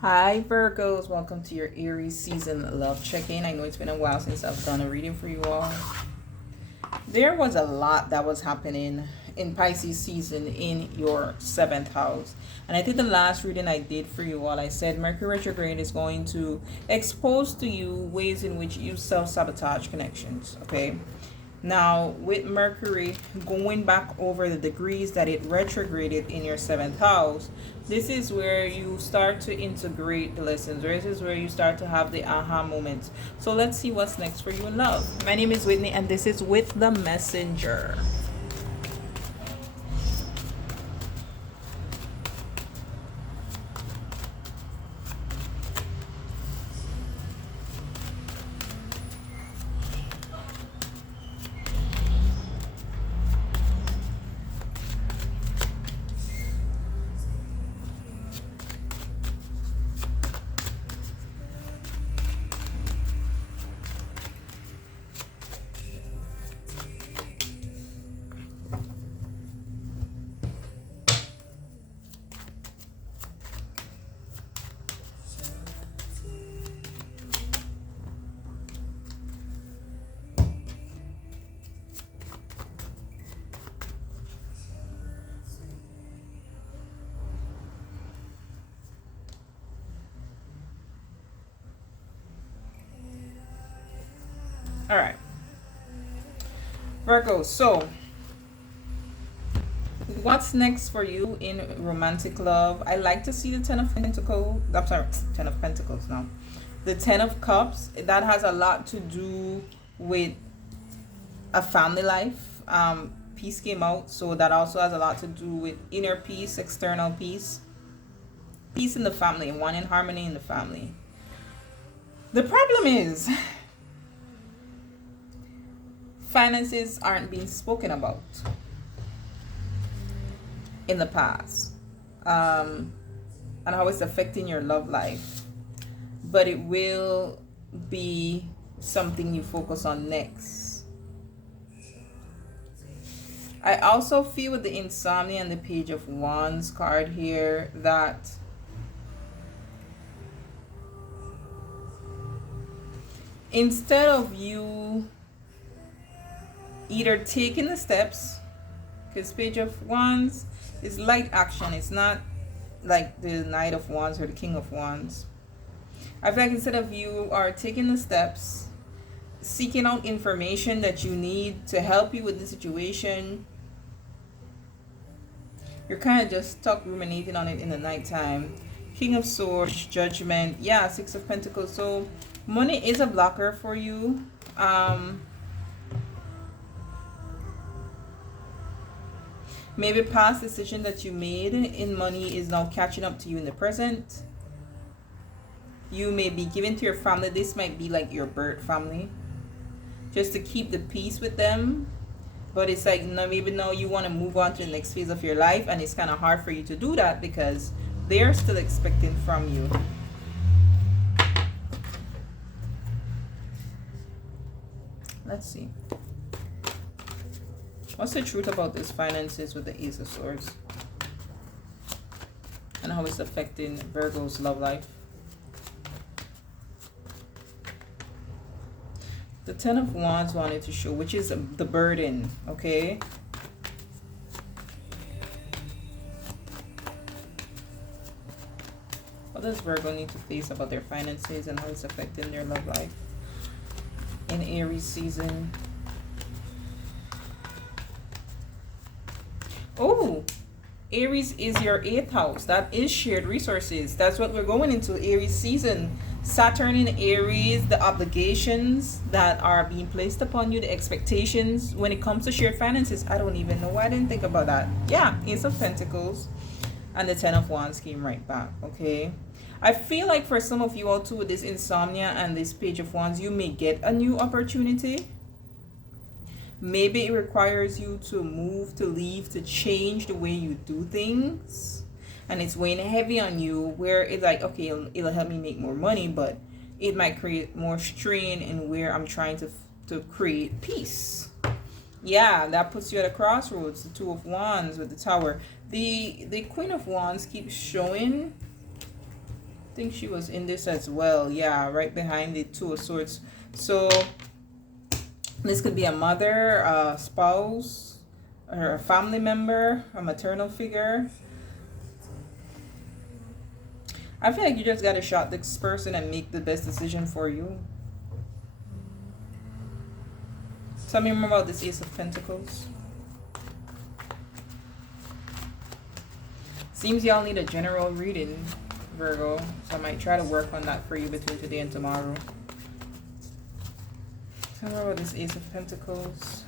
Hi Virgos, welcome to your Aries season love check-in. I know it's been a while since I've done a reading for you all. There was a lot that was happening in Pisces season in your 7th house. And I think the last reading I did for you all, I said Mercury retrograde is going to expose to you ways in which you self-sabotage connections, okay? Now, with Mercury going back over the degrees that it retrograded in your 7th house, this is where you start to integrate the lessons. This is where you start to have the aha moments. So let's see what's next for you in love. My name is Whitney, and this is With the Messenger. All right, Virgo, so what's next for you in romantic love? I like to see the 10 of Pentacles. I'm sorry, 10 of Pentacles now. The 10 of Cups, that has a lot to do with a family life. Peace came out, so that also has a lot to do with inner peace, external peace, peace in the family, one in harmony in the family. The problem is finances aren't being spoken about in the past, and how it's affecting your love life, but it will be something you focus on next. I also feel with the insomnia and the Page of Wands card here that instead of you either taking the steps, because Page of Wands is light action, it's not like the Knight of Wands or the King of Wands. I feel like instead of you are taking the steps, seeking out information that you need to help you with the situation, you're kind of just stuck ruminating on it in the nighttime. King of Swords, Judgment, yeah, Six of Pentacles. So money is a blocker for you. Maybe past decision that you made in money is now catching up to you in the present. You may be giving to your family. This might be like your birth family, just to keep the peace with them. But it's like, no, maybe now you want to move on to the next phase of your life, and it's kind of hard for you to do that because they're still expecting from you. Let's see. What's the truth about this finances with the Ace of Swords? And how it's affecting Virgo's love life. The 10 of Wands wanted to show, which is the burden, okay? What does Virgo need to face about their finances and how it's affecting their love life in Aries season? Oh, Aries is your 8th house. That is shared resources. That's what we're going into Aries season. Saturn in Aries, the obligations that are being placed upon you, the expectations when it comes to shared finances. I don't even know why I didn't think about that. Yeah, Ace of Pentacles and the 10 of Wands came right back, okay? I feel like for some of you all too, with this insomnia and this Page of Wands, you may get a new opportunity. Maybe it requires you to move, to leave, to change the way you do things. And it's weighing heavy on you where it's like, okay, it'll help me make more money, but it might create more strain in where I'm trying to create peace. Yeah, that puts you at a crossroads. The Two of Wands with the Tower. The Queen of Wands keeps showing think she was in this as well. Yeah, right behind the Two of Swords. So this could be a mother, a spouse, or a family member, a maternal figure. I feel like you just gotta shot this person and make the best decision for you. Tell me more about this Ace of Pentacles. Seems y'all need a general reading, Virgo. So I might try to work on that for you between today and tomorrow. Tell me more about this Ace of Pentacles.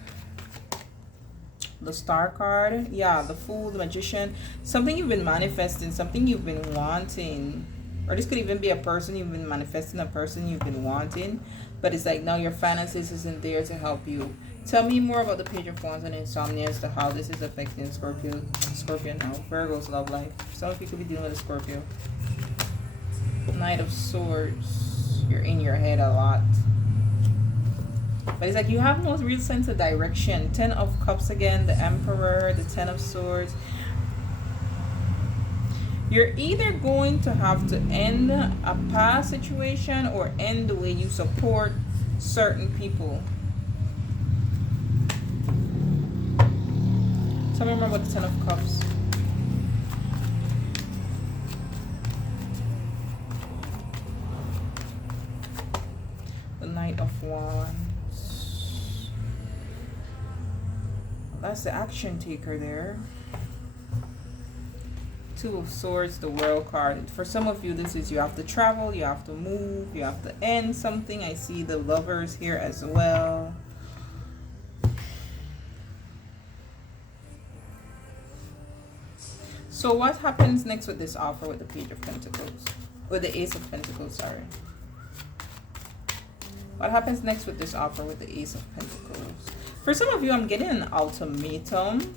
The Star card. Yeah, the Fool, the Magician. Something you've been manifesting, something you've been wanting. Or this could even be a person you've been manifesting, a person you've been wanting. But it's like now your finances isn't there to help you. Tell me more about the Page of Wands and insomnia as to how this is affecting Scorpion now. Virgo's love life. Some of you could be dealing with a Scorpio. Knight of Swords. You're in your head a lot. But it's like you have no real sense of direction. 10 of Cups again, the Emperor, the 10 of Swords. You're either going to have to end a past situation or end the way you support certain people. Tell me more about the 10 of Cups. The Knight of Wands. That's the action taker there. Two of Swords, the World card. For some of you, this is you have to travel, you have to move, you have to end something. I see the Lovers here as well. So what happens next with this offer with the Page of Pentacles? With the Ace of Pentacles, sorry. What happens next with this offer with the Ace of Pentacles? For some of you, I'm getting an ultimatum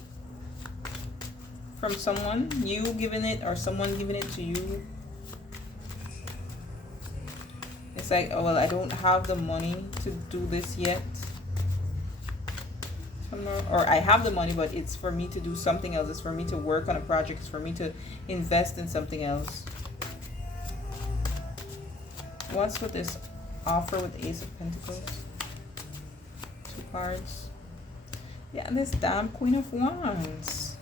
from someone. You giving it or someone giving it to you. It's like, oh, well, I don't have the money to do this yet. Or I have the money, but it's for me to do something else. It's for me to work on a project. It's for me to invest in something else. What's with this offer with the Ace of Pentacles? 2 cards. Yeah, this damn Queen of Wands.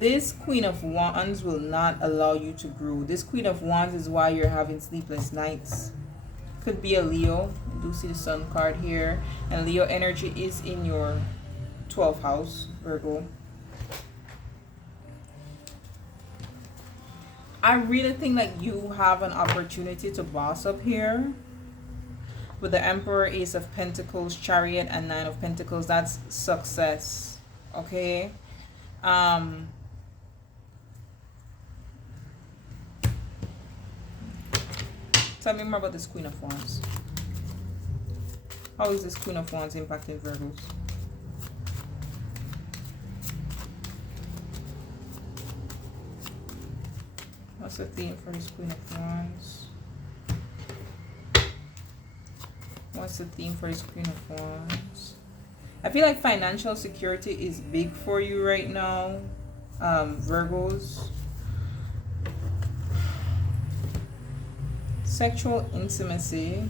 This Queen of Wands will not allow you to grow. This Queen of Wands is why you're having sleepless nights. Could be a Leo. You do see the Sun card here. And Leo energy is in your 12th house, Virgo. I really think that you have an opportunity to boss up here. With the Emperor, Ace of Pentacles, Chariot, and 9 of Pentacles, that's success. Okay? Tell me more about this Queen of Wands. How is this Queen of Wands impacting Virgos? What's the theme for this Queen of Wands? What's the theme for this Queen of Wands? I feel like financial security is big for you right now, Virgos. Sexual intimacy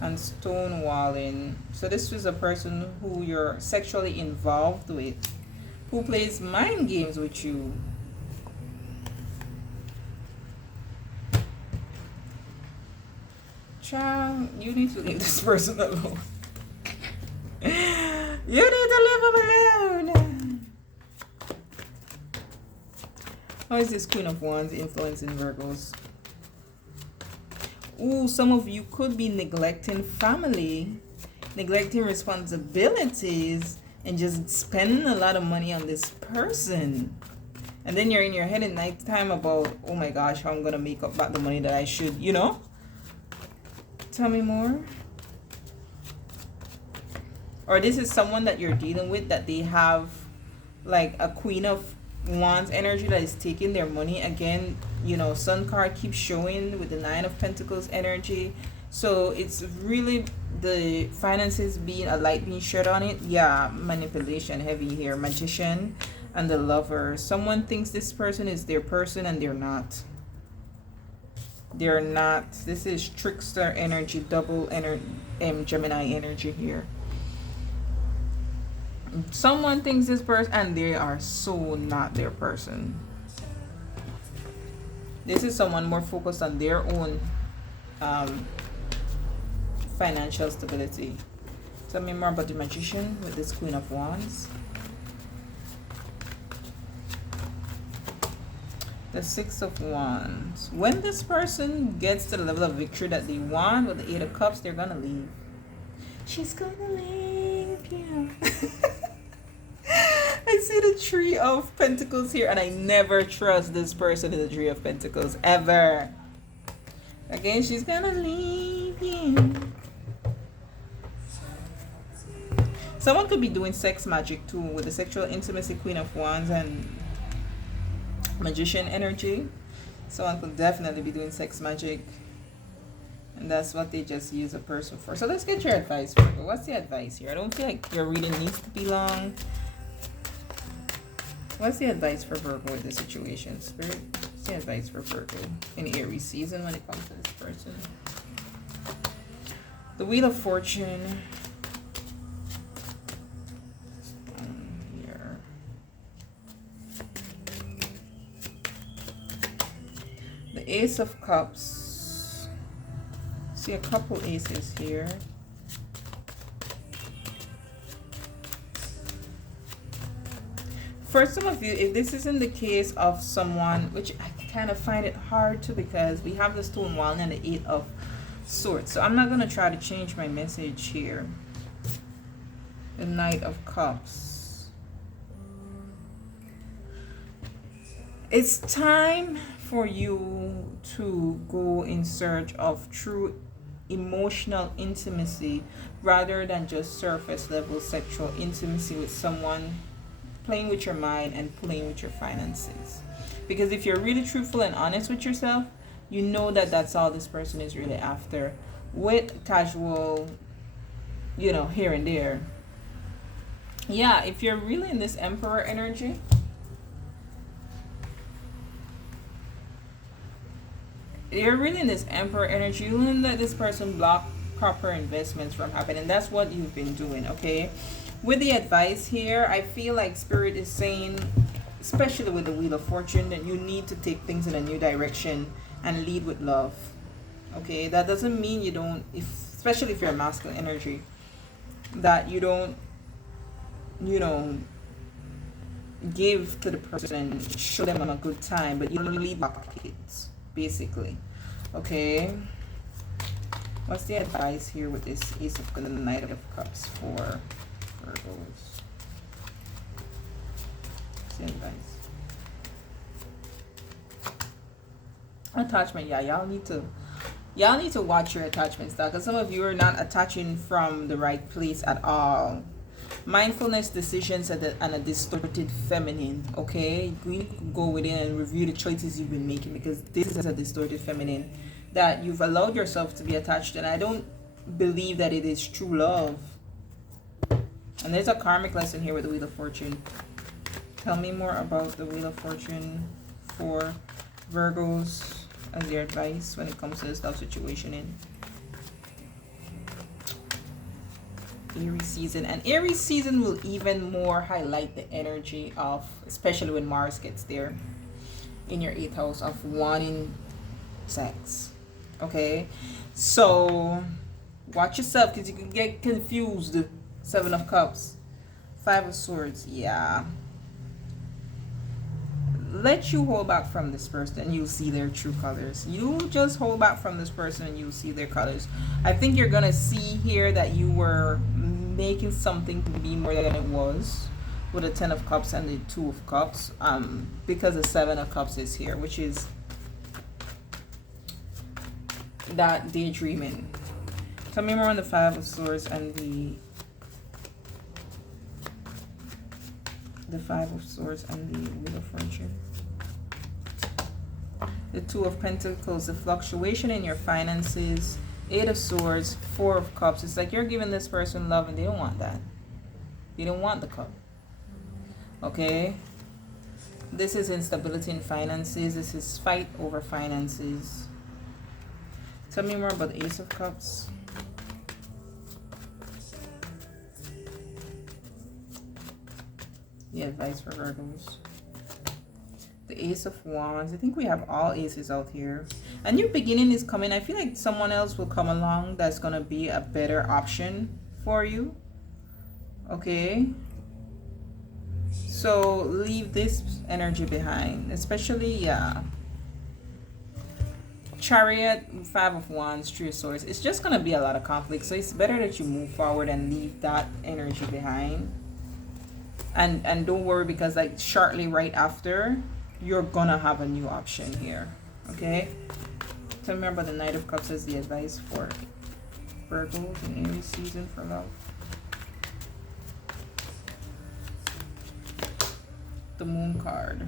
and stonewalling. So this was a person who you're sexually involved with, who plays mind games with you. Child, you need to leave this person alone. You need to leave him alone. How is this Queen of Wands influencing Virgos? Ooh, some of you could be neglecting family, neglecting responsibilities, and just spending a lot of money on this person. And then you're in your head at night time about, oh my gosh, how I'm going to make up back the money that I should, you know? Tell me more. Or this is someone that you're dealing with that they have like a Queen of Wands energy that is taking their money. Again, you know, Sun card keeps showing with the 9 of Pentacles energy. So it's really the finances being a light being shed on it. Yeah, manipulation heavy here. Magician and the lover. Someone thinks this person is their person and they're not. They're not. This is trickster energy, double Gemini energy here. Someone thinks this person and they are so not their person. This is someone more focused on their own financial stability. Tell me more about the magician with this Queen of Wands. The Six of Wands. When this person gets to the level of victory that they want with the Eight of Cups, they're gonna leave. She's gonna leave, yeah. I see the Three of Pentacles here, and I never trust this person in the Three of Pentacles, ever. Again, she's gonna leave, yeah. Someone could be doing sex magic too with the sexual intimacy, Queen of Wands, and magician energy. Someone could definitely be doing sex magic, and that's what they just use a person for. So let's get your advice, Virgo. What's the advice here? I don't feel like your reading needs to be long. What's the advice for Virgo with the situation, Spirit? What's the advice for Virgo in Aries season when it comes to this person? The Wheel of Fortune. Here. The Ace of Cups. See a couple aces here. For some of you, if this isn't the case of someone, which I kind of find it hard to, because we have the Stone Wand and the Eight of Swords. So I'm not going to try to change my message here. The Knight of Cups. It's time for you to go in search of true emotional intimacy rather than just surface level sexual intimacy with someone playing with your mind and playing with your finances. Because if you're really truthful and honest with yourself, you know that that's all this person is really after. With casual, you know, here and there. Yeah, if you're really in this Emperor energy, you're really in this Emperor energy, you wouldn't let this person block proper investments from happening. That's what you've been doing, okay? With the advice here, I feel like Spirit is saying, especially with the Wheel of Fortune, that you need to take things in a new direction and lead with love. Okay, that doesn't mean you don't, especially if you're a masculine energy, that you don't, you know, give to the person and show them a good time, but you don't lead pockets, basically. Okay, what's the advice here with this Ace of the Knight of Cups for Virgos? What's the advice? Attachment. Yeah, y'all need to watch your attachment style, because some of you are not attaching from the right place at all. Mindfulness, decisions, and a distorted feminine. Okay, you need to go within and review the choices you've been making, because this is a distorted feminine that you've allowed yourself to be attached, and I don't believe that it is true love. And there's a karmic lesson here with the Wheel of Fortune. Tell me more about the Wheel of Fortune for Virgos as your advice when it comes to this love situation in Aries season. And Aries season will even more highlight the energy of, especially when Mars gets there in your 8th house, of wanting sex. Okay, so watch yourself, because you can get confused. 7 of Cups, 5 of Swords. Yeah, let you hold back from this person and you'll see their true colors. You just hold back from this person and you'll see their colors. I think you're gonna see here that you were making something to be more than it was with the 10 of Cups and the 2 of Cups, because the 7 of Cups is here, which is that daydreaming. Tell me more on the 5 of Swords and the 5 of Swords and the Wheel of Fortune. The 2 of Pentacles, the fluctuation in your finances Eight of Swords, Four of Cups. It's like you're giving this person love and they don't want that. They don't want the cup. Okay? This is instability in finances. This is fight over finances. Tell me more about the Ace of Cups. The advice for Virgos. The Ace of Wands. I think we have all aces out here. A new beginning is coming. I feel like someone else will come along that's going to be a better option for you. Okay? So leave this energy behind. Especially, yeah. Chariot, Five of Wands, Three of Swords. It's just going to be a lot of conflict. So it's better that you move forward and leave that energy behind. And don't worry, because like shortly right after, you're gonna have a new option here. Okay? Tell me about the Knight of Cups as the advice for Virgos in Aries season for love. The Moon card.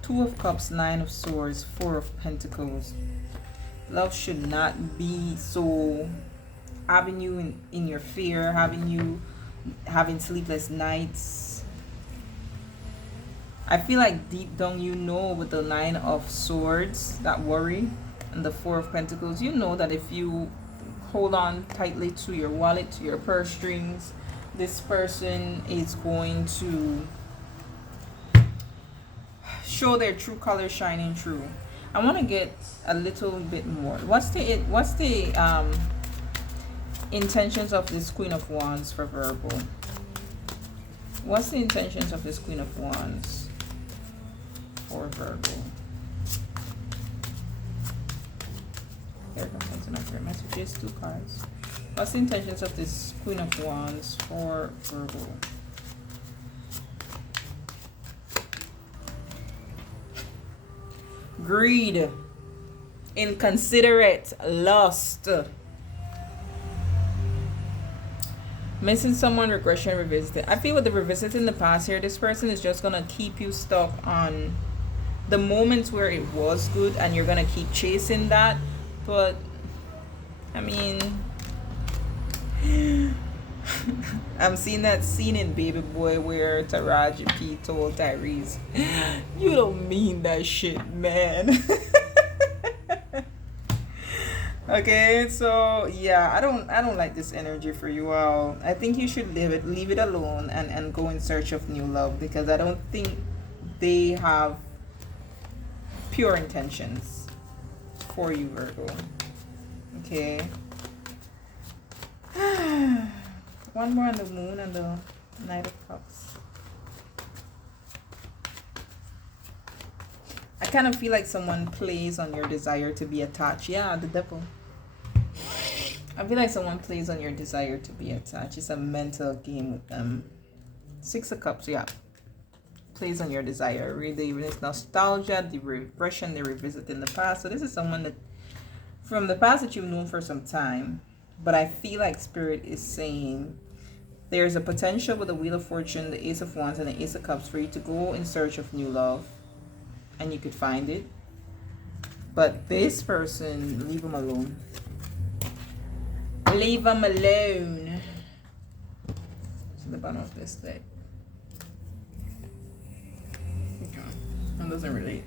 Two of Cups, Nine of Swords, Four of Pentacles. Love should not be so having you in your fear, having sleepless nights. I feel like deep down you know, with the Nine of Swords, that worry, and the Four of Pentacles, you know that if you hold on tightly to your wallet, to your purse strings, this person is going to show their true colors shining through. I want to get a little bit more. What's the intentions of this Queen of Wands for Virgo? What's the intentions of this Queen of Wands for Virgo? Here comes another messages, two cards. What's the intentions of this Queen of Wands for Virgo? Greed, inconsiderate, lust, missing someone, regression, revisited. I feel with the revisiting the past here, this person is just gonna keep you stuck on the moments where it was good, and you're gonna keep chasing that. But I mean, I'm seeing that scene in Baby Boy where Taraji P told Tyrese, "You don't mean that shit, man." Okay, so yeah, I don't like this energy for you all. I think you should leave it alone, and go in search of new love, because I don't think they have pure intentions for you, Virgo. Okay. One more on the Moon and the Knight of Cups. I kind of feel like someone plays on your desire to be attached. Yeah, the Devil. I feel like someone plays on your desire to be attached. It's a mental game with them. Six of Cups, yeah. Plays on your desire. Really, it's nostalgia, the regression, the revisiting the past. So this is someone that, from the past, that you've known for some time. But I feel like Spirit is saying there's a potential with the Wheel of Fortune, the Ace of Wands, and the Ace of Cups for you to go in search of new love. And you could find it. But this person, leave them alone. Leave them alone. To the bottom of this deck. Okay. That doesn't relate.